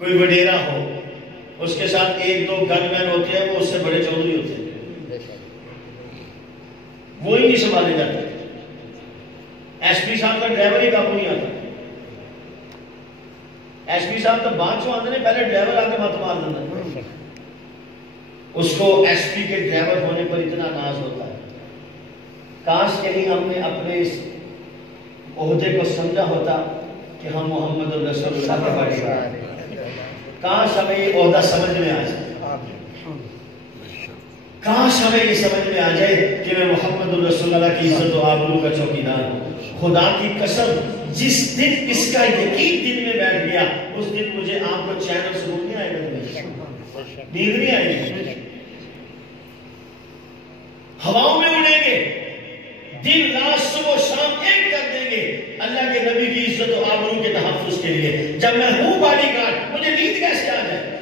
کوئی وڈیرا ہو، اس کے ساتھ ایک دو گن مین ہوتے ہیں، وہ اس سے بڑے چودھری ہوتے ہیں، وہی نہیں سنبھالے جاتے۔ ایس پی صاحب کا ڈرائیور ہی قابو نہیں آتا۔ ایس پی صاحب تو بعد چو آتے ہیں، پہلے ڈرائیور آ کے مت مار دیتا ہے۔ اس کو ایس پی کے ڈرائیور ہونے پر اتنا ناز ہوتا ہے۔ کاش کہیں ہم نے اپنے اس عہدے کو سمجھا ہوتا کہ ہم محمد رسول اللہ کے بارے میں، کاش ہمیں یہ عہدہ سمجھ میں آ جائے، کاش ہمیں یہ سمجھ میں آ جائے کہ میں محمد رسول اللہ کی عزت و آبرو کا چوکیدار ہوں۔ خدا کی قسم، جس دن اس کا یقین دل میں بیٹھ گیا، اس دن مجھے آپ کو چین اور سکون نہیں آئے گا، نیند نہیں آئے گی، ہواؤں میں اڑیں گے، دن رات صبح و شام ایک کر دیں گے اللہ کے نبی کی عزت و آبرو کے تحفظ کے لیے۔ جب میں ہوں باڈی گارڈ، مجھے نیند کیسے آ جائے؟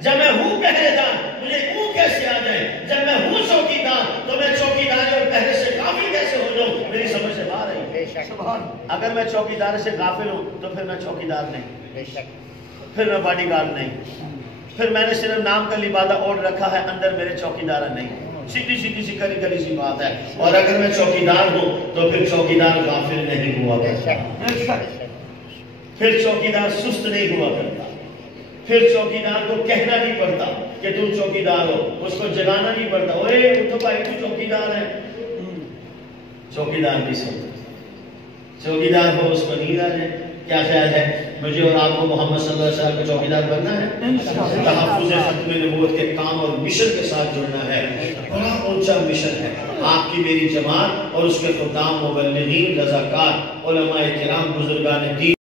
جب میں ہوں پہرے دار، مجھے اونگ کیسے آ جائے؟ جب میں ہوں چوکیدار، تو میں چوکیدار اور پہرے سے غافل کیسے ہو جاؤں؟ میری سمجھ سے باہر ہے۔ اگر میں چوکیدار سے غافل ہوں تو پھر میں چوکیدار نہیں، پھر میں باڈی گارڈ نہیں، پھر میں نے صرف نام کا لبادہ اوڑھ رکھا ہے، اندر میرے چوکیدار نہیں۔ سیدھی سیدھی سی کلی کلی سی بات ہے۔ اور اگر میں چوکیدار ہوں تو پھر چوکیدار غافل نہیں ہوا کرتا، پھر چوکیدار سست نہیں ہوا کرتا، پھر چوکیدار کو کہنا نہیں پڑتا کہ تم چوکیدار ہو، اس کو جگانا نہیں پڑتا، اوے اٹھو بھائی تو چوکیدار ہے۔ چوکیدار نہیں سنتا، چوکیدار ہو اس کو نیند آ جائے۔ کیا خیال ہے مجھے اور آپ کو محمد صلی اللہ علیہ وسلم کا چوکیدار بننا ہے؟ تحفظ ختم نبوت کے کام اور مشن کے ساتھ جڑنا ہے۔ بڑا اونچا مشن ہے۔ آپ کی میری جماعت اور اس کے خدام، مبلغین، رضاکار، علماء کرام، بزرگان دین